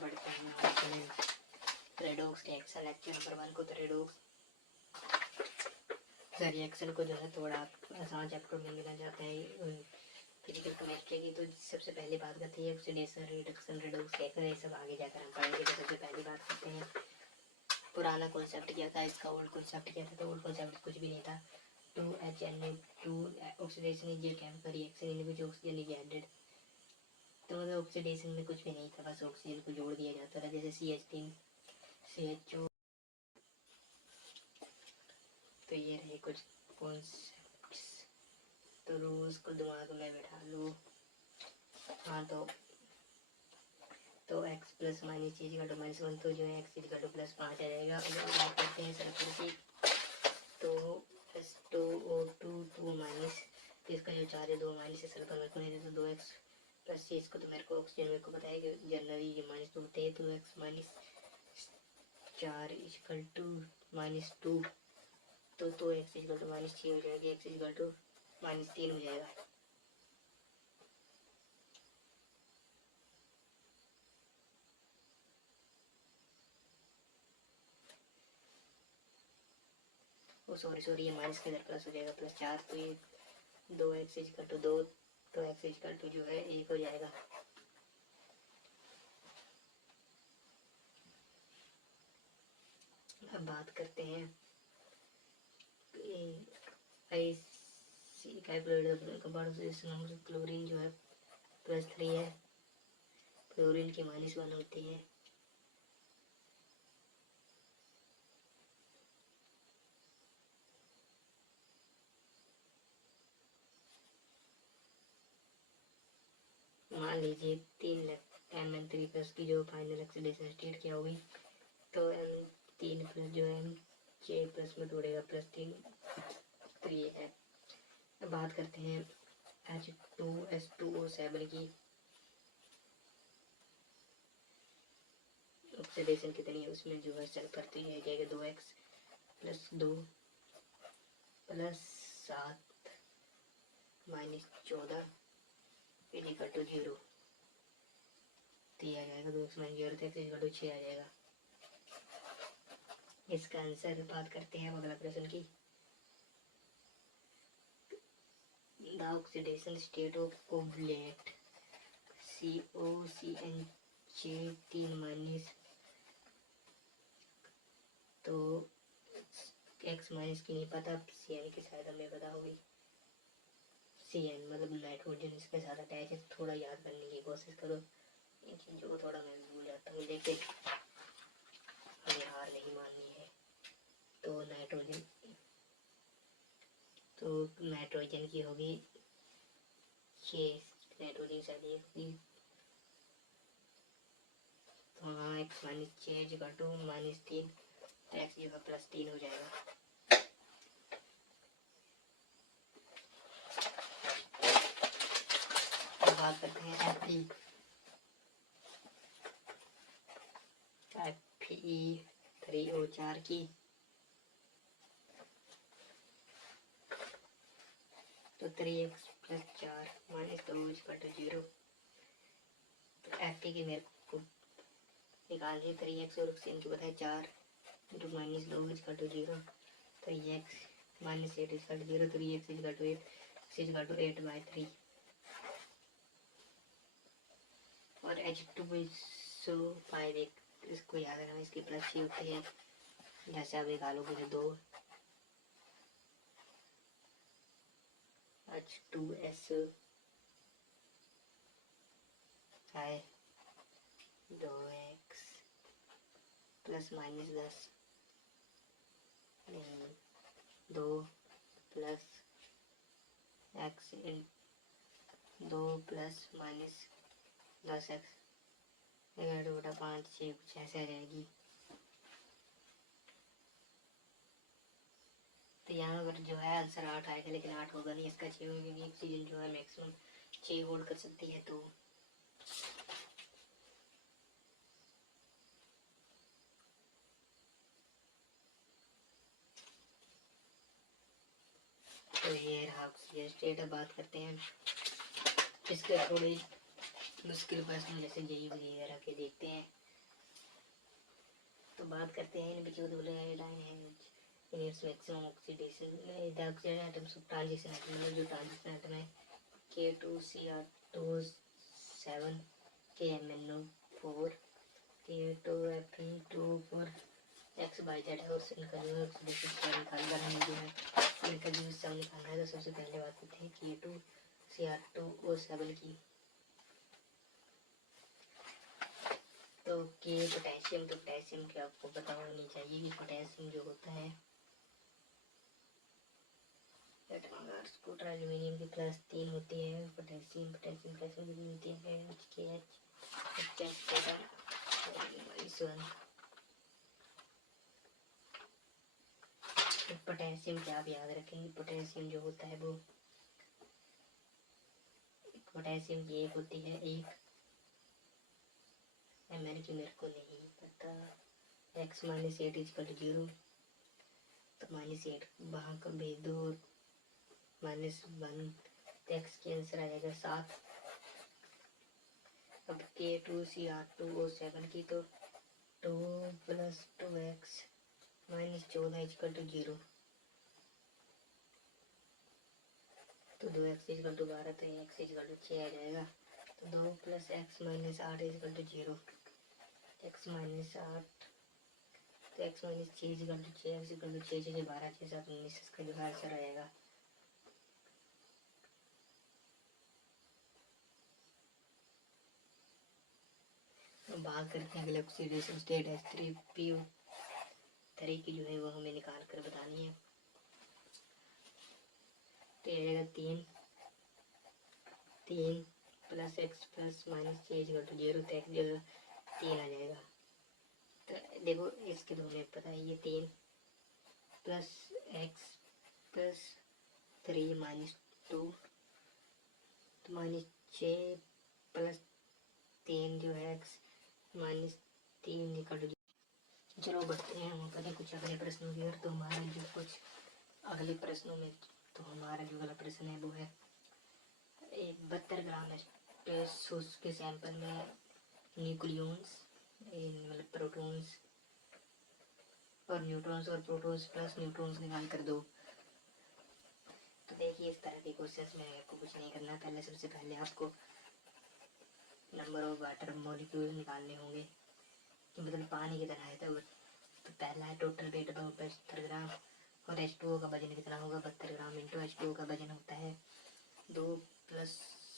बढ़ते हैं oxygen redox के एक्सेल लेक्चर नंबर 1 को। तो रेडॉक्स रिएक्शन को जो है थोड़ा आसान चैप्टर में मिलना चाहते हैं फिजिकल केमिस्ट्री की। तो सबसे पहली बात करते हैं ऑक्सीडेशन रिडक्शन रेडॉक्स रिएक्शन, ये सब आगे जाकर हम पढ़ेंगे। तो सबसे पहली बात करते हैं पुराना कॉन्सेप्ट क्या था, इसका ओल्ड कॉन्सेप्ट क्या था। तो ओल्ड कॉन्सेप्ट कुछ भी नहीं था। 2HNA2 oxidation is a chemical reaction in which oxygen is added. तो मतलब ऑक्सीडेशन में कुछ भी नहीं था, बस ऑक्सीजन को जोड़ दिया जाता था, जैसे CH3 CHO। तो ये रहे कुछ कॉन्सेप्ट्स, तो रूल्स को दिमाग में बैठा लो। हाँ तो x प्लस माइनस चीज का -1, तो जो है x इज का प्लस 5 आ जाएगा। अब बात करते हैं सल्फर की। तो H2O2 2 माइनस, इसका जो चार्ज है 2 माइनस से सल्फर मेरे को नहीं देता 2x प्लस चीज को, तो मेरे को ऑक्सीजन मेरे को पता है कि जनरली ये -2 होते हैं। तो x माइनस 4 इक्वल टू -2, तो x इक्वल टू -3 हो जाएगी, x इक्वल टू -3 हो जाएगा। सॉरी ये माइनस के इधर प्लस हो जाएगा, +4, तो ये 2x इक्वल टू 2, तो x इक्वल टू जो है 1 हो जाएगा। अब बात करते हैं क्लोरीन जो है +3 है, क्लोरीन की -1 होती है। मान लीजिए 3 की जो फाइनल ऑक्सीडेशन स्टेट क्या होगी, तो M3+ जो है J+ में तोड़ेगा +3, तो ये है। अब बात करते हैं H2S2O7 की ऑक्सीडेशन कितनी है, उसमें जो है सल्फर तो ये जाएगा 2x + 2 + 7 -14 इक्वल टू 0, तो ये आ जाएगा 2x - 0, तो x इक्वल टू 6 आ जाएगा। इसका आंसर बात करते हैं अगला प्रश्न की। The oxidation state of covalent COCN3- तो x माइनस की नहीं पता, CN की शायद हमें पता होगी। CN मतलब नाइट्रोजन इसके साथ अटैच है, थोड़ा याद करने की कोशिश करो, इन चीज़ों को थोड़ा मैं भूल जाता हूँ, लेकिन हमें हार नहीं माननी है। तो नाइट्रोजन की होगी 6, नाइट्रोजन शायद ये होगी। तो हाँ x - 6 इक्वल टू -3, तो x जो है +3 हो जाएगा। बात करते हैं Fe3O4 की। तो 3x + 4 - 2 इक्वल टू 0, तो Fe की मेरे को निकालिए 3x और ऑक्सीजन की बताए 4 × -2 equal to 0, 3x - 8 equal to 0, 3x equal to 8, x equal to 8/3। और H2SO5 इसको याद रखना, इसकी +6 होती है, जैसे आप निकालोगे तो 2 H2SO है 2x + -10 नहीं 2 + x 2 + -10x 11/5 6 कुछ ऐसे आ जाएगी। तो यहाँ पर जो है आंसर 8 आएगा, लेकिन 8 होगा नहीं, इसका 6 होगा, क्योंकि ऑक्सीजन जो है मैक्सिमम 6 होल्ड कर सकती है। तो ये रहा ऑक्सीजन स्टेट। अब बात करते हैं इसके थोड़े मुश्किल प्रश्न, जैसे JEE वगैरह के देखते हैं। बात करते हैं NPQ आयोडाइन है in its maximum oxidation the oxygen atoms of transition atom मतलब जो ट्रांजिशन एटम है K2Cr27 KMnO4 K2Fe24 XYZ है और इनका जो है ऑक्सीडेशन निकालना है जो है इनका जो हिस्सा निकालना है। तो सबसे पहले बात करते हैं K2Cr2O7 की। तो के पोटेशियम की आपको पता होनी चाहिए कि पोटेशियम जो होता है एल्यूमिनियम की प्लस 3 होती है। पोटेशियम प्लस मिलती है पोटेशियम क्या आप याद रखेंगे, पोटेशियम जो होता है वो पोटेशियम की एक होती है एक mn की मेरे को नहीं पता x माइनस 8 इजकल टू 0 तो -8 वहाँ का भेज दो और -1 तो x के आंसर आ जाएगा 7। अब K2Cr2O7 की तो 2 + 2x - 14 इजकल टू 0 तो 2x इजकल टू 12 तो x इजकल टू 6 आ जाएगा। तो 2 + x - 8 इजकल टू 0 x - 8 तो x - 6 equal to 6 x equal to 6 6 12 6 7 19 इसका जो आंसर आएगा। तो बात करते हैं अगले ऑक्सीडेशन स्टेट H3PO3 की जो है वो हमें निकाल कर बतानी है। तो ये आएगा 3 + x + -6 इजकल टू 0 तो x जगह 3 आ जाएगा। तो देखो इसके तो हमें पता है ये 3 + x + 3 - 2 तो -6 + 3 जो है x -3 इजकल टू। चलो बढ़ते हैं हम पहले कुछ अगले प्रश्नों की ओर। तो हमारा जो कुछ अगले प्रश्नों में तो हमारा जो अगला प्रश्न है वो है 72 ग्राम टेस्ट के सैंपल में न्यूक्लियॉन्स मतलब प्रोटॉन्स और न्यूट्रॉन्स और प्रोटॉन्स प्लस न्यूट्रॉन्स निकाल कर दो। तो देखिए इस तरह के क्वेश्चंस में आपको कुछ नहीं करना। पहले सबसे पहले आपको नंबर ऑफ वाटर मॉलिक्यूल निकालने होंगे कि मतलब पानी कितना है। तो पहला है टोटल वेट 72 ग्राम और H2O का वजन कितना होगा 72 ग्राम इंटू H2O का वजन होता है 2 +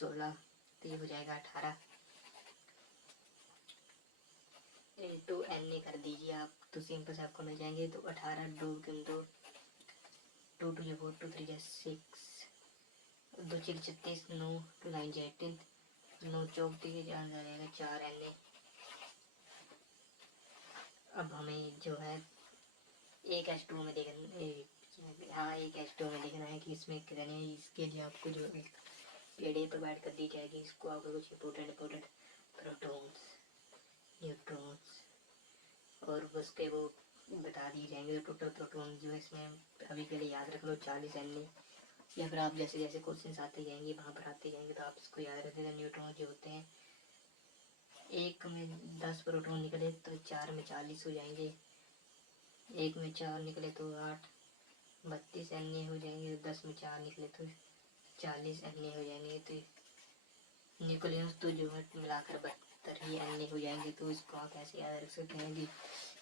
16 तो ये हो जाएगा 18 इंटू Na कर दीजिए आप तो सिंपल से आपको मिल जाएंगे। तो 18 2 2 2 2 4 2 3 6 2 6 36 9 2 9 18 9 चौक 3 आ जाएगा 4 Na। अब हमें जो है एक H2O में देखना हाँ एक H2O में देखना है कि इसमें कितने हैं। इसके लिए आपको जो एक PDF प्रोवाइड कर दी जाएगी। इसको आपको कुछ इम्पोर्टेंट प्रोटॉन्स न्यूट्रॉन्स और उसके वो बता दिए जाएंगे। टोटल प्रोटॉन जो है इसमें अभी के लिए याद रख लो 40 Na या फिर आप जैसे जैसे क्वेश्चन आते जाएंगे वहाँ पर आते जाएंगे तो आप इसको याद रखेगा। न्यूट्रॉन जो होते हैं एक में 10 प्रोटॉन निकले तो 4 में 40 हो जाएंगे। एक में 4 निकले तो 8 32 Na हो जाएंगे। 10 में 4 निकले तो 40 Na हो जाएंगे। तो न्यूक्लियस तो जो है मिलाकर 72 ही Na हो जाएंगे। तो इसको आप ऐसे याद रख सकते हैं कि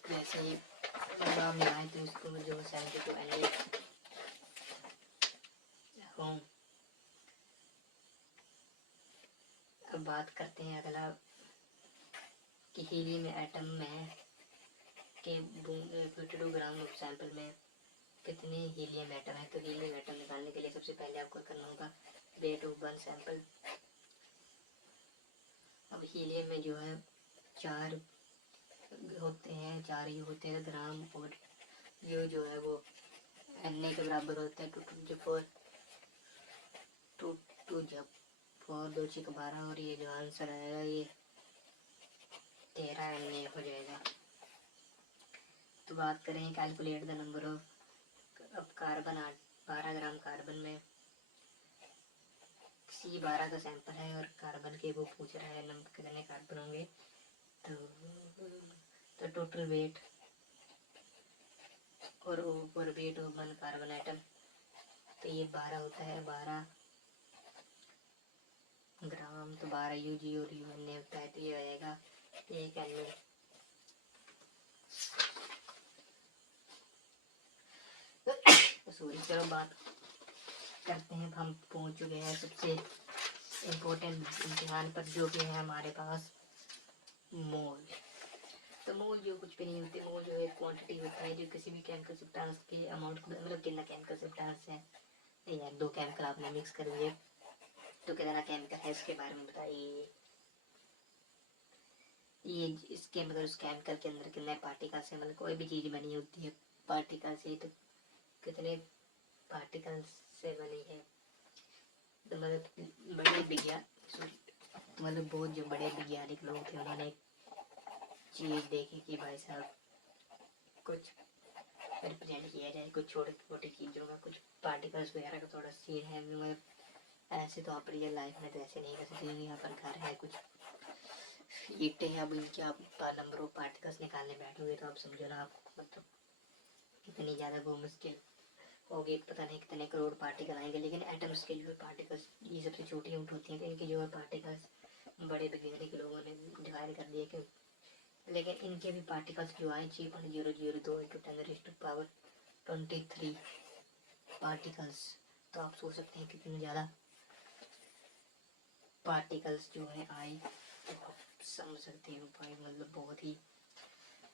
वैसे ही आप मिलाएं तो इसको जो है 72 Na हों। अब बात करते हैं अगला कि हीलियम एटम में के 52 ग्राम सैंपल में कितने हीलियम एटम है। तो हीलियम एटम निकालने के लिए सबसे पहले आपको करना होगा वेट ऑफ वन सैंपल। अब हीलियम में जो है 4 होते हैं 4 ही होते हैं ग्राम और ये जो है वो Na के बराबर होता है 2 2 4 2 2 4 2 6 12 और ये जो आंसर आएगा ये 13 Na हो जाएगा। तो बात करें कैलकुलेट द नंबर ऑफ अब कार्बन 12 ग्राम कार्बन में C12 का सैंपल है और कार्बन के वो पूछ रहा है नंबर कितने कार्बन होंगे। तो टोटल वेट और orbit of one carbon atom. तो ये 12 होता है, 12 ग्राम, तो 12 यूजी और यूएनए होता है, तो ये आएगा 1 एनए। सॉरी, चलो बात करते हैं। हम पहुंच चुके हैं सबसे इम्पोर्टेंट इम्तिहान पर, जो कि है हमारे पास मोल। तो मोल जो कुछ भी नहीं होती, मोल जो है क्वांटिटी होता है जो किसी भी केमिकल सब्सटेंस के अमाउंट को, मतलब कितना केमिकल सब्सटेंस है या 2 केमिकल आपने मिक्स कर दिए तो कितना केमिकल है इसके बारे में बताइए। ये इसके मतलब उस केमिकल के अंदर कितने पार्टिकल्स है, मतलब कोई भी चीज़ बनी होती है पार्टिकल से, तो कितने पार्टिकल्स से बनी है। तो मतलब बड़े विज्ञान तो मतलब बहुत जो बड़े वैज्ञानिक लोग थे उन्होंने एक चीज़ देखी कि भाई साहब कुछ रिप्रेजेंट किया जाए कुछ छोटी छोटी चीज़ों का, कुछ पार्टिकल्स वगैरह का थोड़ा सीन है। मतलब ऐसे तो आप रियल लाइफ में तो ऐसे नहीं कर सकते। यहाँ पर घर है, कुछ ईंटें हैं, अब इनके आप नंबर ऑफ पार्टिकल्स निकालने बैठोगे तो आप समझो ना, आप मतलब कितनी ज़्यादा वो मुश्किल होगी। पता नहीं कितने करोड़ पार्टिकल आएंगे। लेकिन एटम्स के जो पार्टिकल्स ये सबसे छोटी यूनिट होती हैं, तो इनके जो है पार्टिकल्स बड़े वैज्ञानिक लोगों ने डिवाइड कर दिए कि, लेकिन इनके भी पार्टिकल्स जो आए 3.002 इंटू 10⁻23 पार्टिकल्स। तो आप सोच सकते हैं कितने ज़्यादा पार्टिकल्स जो है आए, तो आप समझ सकते हो भाई, मतलब बहुत ही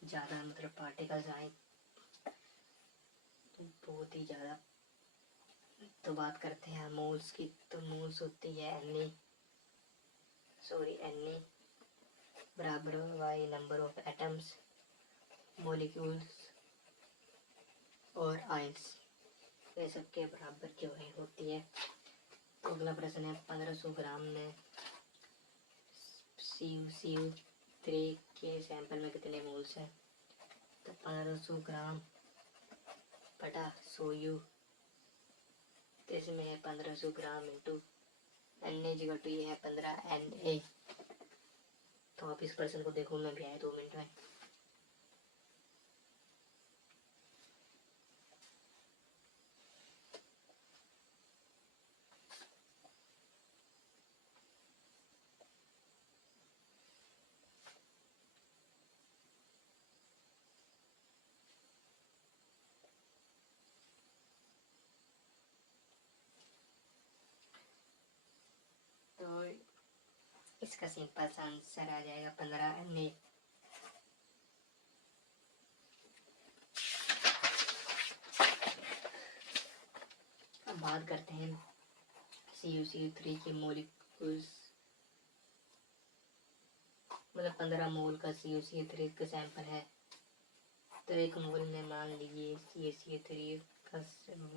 ज़्यादा मतलब पार्टिकल्स आए, तो बहुत ही ज़्यादा। तो बात करते हैं मोल्स की। तो मोल्स होती है एन बराबर Y number of atoms, molecules और आयंस, ये सब के बराबर जो है होती है। तो अगला प्रश्न है 1500 ग्राम में CO3 के सैंपल में कितने मोल्स हैं। तो 1500 ग्राम बटा 100U, तो इसमें है 1500 ग्राम इंटू Na, ये है 15 Na। तो आप इस प्रश्न को देखो, मैं भी आया 2 मिनट में। तो इसका सिंपल सा आंसर आ जाएगा 15 Na। अब बात करते हैं CuCl3 के मॉलिक्यूल्स, मतलब 15 मोल का CuCl3 का सैंपल है। तो एक मोल में मान लीजिए CuCl3 का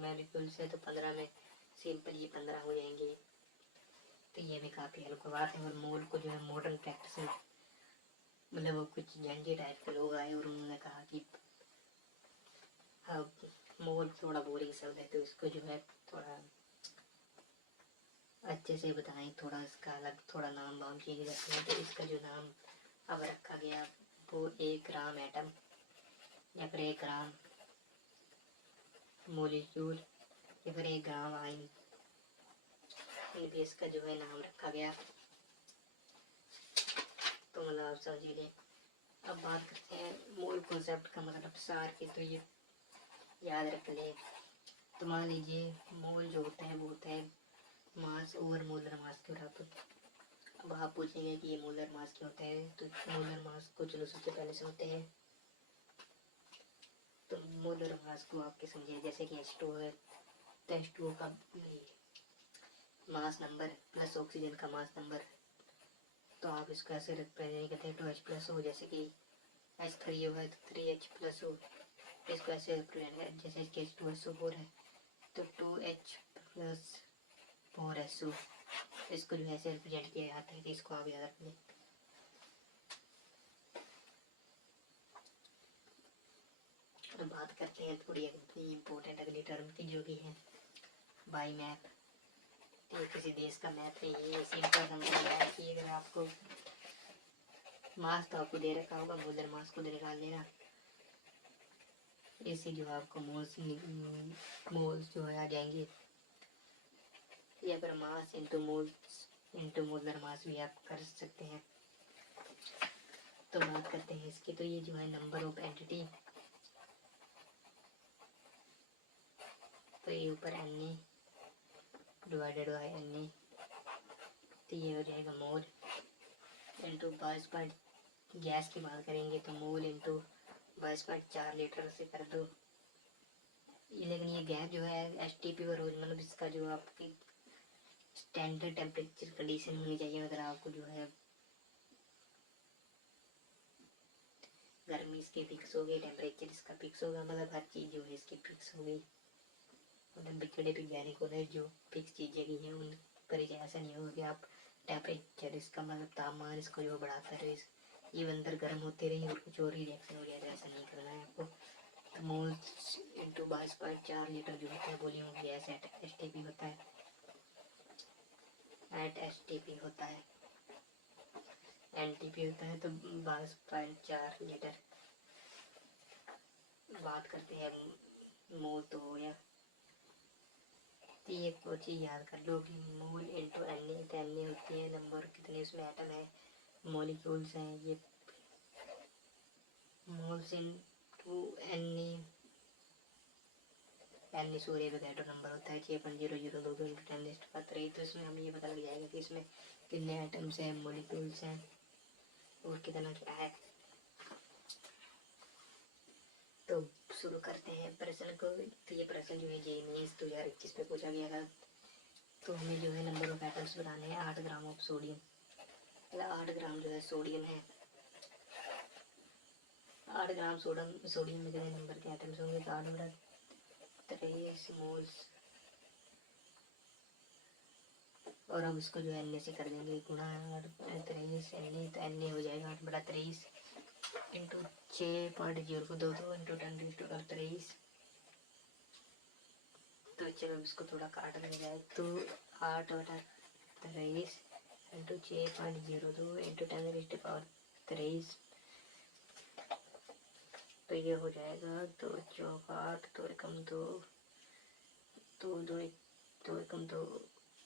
मॉलिक्यूल्स है, तो 15 में सिंपल ये 15 हो जाएंगे। तो ये भी काफ़ी हल्का बात है। और मोल को जो है मॉडर्न प्रैक्टिस में, मतलब वो कुछ झंझे टाइप के लोग आए और उन्होंने कहा कि अब मोल थोड़ा बोरिंग शब्द है, तो इसको जो है थोड़ा अच्छे से बताएं, थोड़ा इसका अलग थोड़ा नाम वाम चेंज करते हैं। तो इसका जो नाम अब रखा गया वो 1 ग्राम एटम या फिर 1 ग्राम मोलिक्यूल या फिर 1 ग्राम आयन, इसका जो है नाम रखा गया। तो मतलब आप समझिए। अब बात करते हैं मोल कॉन्सेप्ट का मतलब सार की, तो ये याद रख लें। तो मान लीजिए मोल जो होता है वो होता है मास ओवर मोलर मास के बराबर। अब आप पूछेंगे कि ये मोलर मास क्या होता है, तो मोलर मास को चलो सबसे पहले समझते हैं। तो मोलर मास को आपके समझिए जैसे कि H2O है, तो H2O का मास नंबर प्लस ऑक्सीजन का मास नंबर, तो आप इसको ऐसे रिप्रेजेंट करते हैं 2H+O, जैसे कि H3O है तो 3H+O, इसको ऐसे रिप्रेजेंट करें जैसे कि H2SO4 है तो 2H+4SO, इसको जो है ऐसे रिप्रेजेंट किया जाता है। तो इसको आप याद रख लें। अब बात करते हैं थोड़ी इम्पोर्टेंट अगली टर्म की, जो कि है बाई मैप। ये किसी देश का मैप नहीं है, ये सिंपल समझ रहा है कि अगर आपको मास तो आपको दे रखा होगा, मोलर मास को निकाल लेना। इससे जो आपको मोल्स जो है आ जाएंगे, या फिर मास इंटू मोलर मास भी आप कर सकते हैं। तो बात करते हैं इसकी, तो ये जो है नंबर ऑफ एंटिटी, तो ये ऊपर Na डिवाइडेड बाई Na, तो ये हो जाएगा मोल इंटू 22, गैस की बात करेंगे तो मोल इंटू 22.4 लीटर से कर दो। लेकिन ये गैस जो है STP पर मतलब इसका जो आपकी स्टैंडर्ड टेम्परेचर कंडीशन होनी चाहिए, अगर आपको जो है गर्मी इसकी फिक्स हो गई, टेम्परेचर इसका फिक्स होगा, मतलब हर चीज़ जो है इसकी फिक्स हो गई। मतलब बिछड़े वैज्ञानिकों ने जो फिक्स चीज़ें की हैं उन पर ऐसा नहीं होगा कि आप टेम्परेचर इसका मतलब तापमान इसको जो बढ़ाता रहे, ये अंदर गर्म होते रही और कुछ और ही रिएक्शन हो जाए, ऐसा नहीं करना है आपको। तो मोल्स इंटू 22.4 लीटर जो होता है वॉल्यूम गैस एट STP होता है, एट STP होता है, NTP होता है, तो 22.4 लीटर। बात करते हैं मोल तो हो गया, तो ये एक चीज़ याद कर लो कि मोल इंटू Na, तो Na होती है नंबर कितने उसमें एटम है, मॉलिक्यूल्स हैं, ये मोल्स इंटू Na सूर्य वगैरह नंबर होता है 6.002 इंटू 10⁻³। तो इसमें हमें ये पता लग जाएगा कि इसमें कितने एटम्स हैं, मॉलिक्यूल्स हैं और कितना क्या है। तो शुरू करते हैं प्रश्न को। तो ये प्रश्न जो है JEE 2021 पे पूछा गया था। तो हमें जो है नंबर ऑफ एटम्स बताने हैं 8 ग्राम ऑफ सोडियम, मतलब 8 ग्राम जो है सोडियम है, 8 ग्राम सोडियम में कितने नंबर के एटम्स होंगे, तो 8/23 मोल्स, और हम इसको जो है Na से कर देंगे गुणा 8/23 Na, तो Na हो जाएगा 8/23 इंटू 6.022 इंटू 10⁻23। तो चलो इसको थोड़ा काट दिया जाए, तो 8/23 इंटू 6.02 इंटू 10⁻23, तो ये हो जाएगा 2 चौक 8, 2 एकम 2, 2 एकम 2,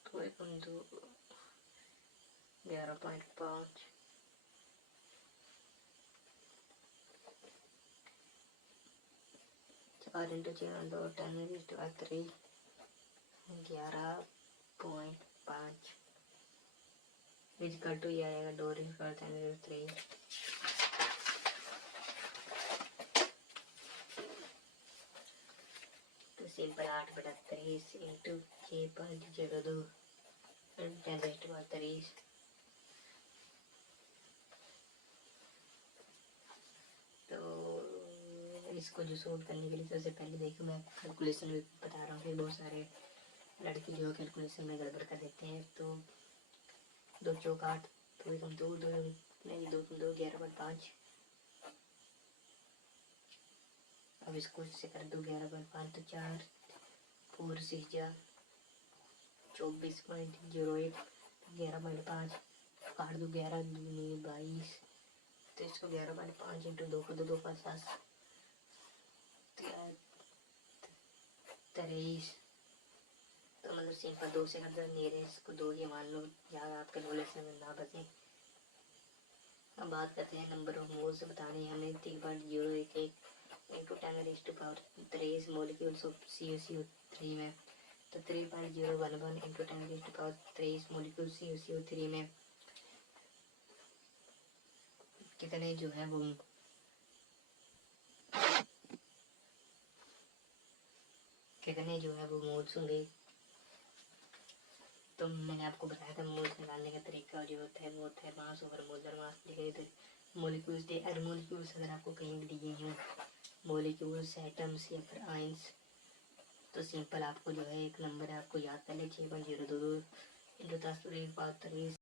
2 एकम 2, 11.5, 4 इंटू 6 10⁻3 11.5 इजकल टू ये आएगा 2 10⁻3। तो सिंपल 8/23 इंटू 6.02 10⁻23। तो इसको जो सोल्व करने के लिए सबसे पहले देखो मैं कैलकुलेशन भी बता रहा हूँ कि बहुत सारे लड़के जो कैलकुलेशन में गड़बड़ कर देते हैं। तो 2 चौक 8, 2 एकम 2, 2 नहीं 2 2 11.5। अब इसको इससे कर दो 11.5, तो 4 4 6 जा 24.08, 11.5 काट दो, 11 दूनी 22, तो इसको 11.5 इंटू 2 कर दो, 2 5 10 23। तो मतलब सिंपल 2 से कर दो, मेरे इसको 2 ये मान लो, ज़्यादा आपके नॉलेज में ना बचे। अब बात करते हैं नंबर ऑफ मोल्स बताने हमें 3.011 इंटू 10⁻23 मॉलिक्यूल्स ऑफ CuCO3 में, तो 3.011 इंटू 10⁻23 मॉलिक्यूल CuCO3 में कितने जो है वो मोल्स होंगे। तो मैंने आपको बताया था मोल्स निकालने का तरीका जो होता है वो होता है मास ओवर मोलर मास। देखिए इधर मॉलिक्यूल्स मॉलिक्यूल्स अगर आपको कहीं भी दिए हैं मॉलिक्यूल्स एटम्स या फिर आयंस, तो सिंपल आपको जो है एक नंबर है आपको याद करना 6.022 इंटू 10⁻³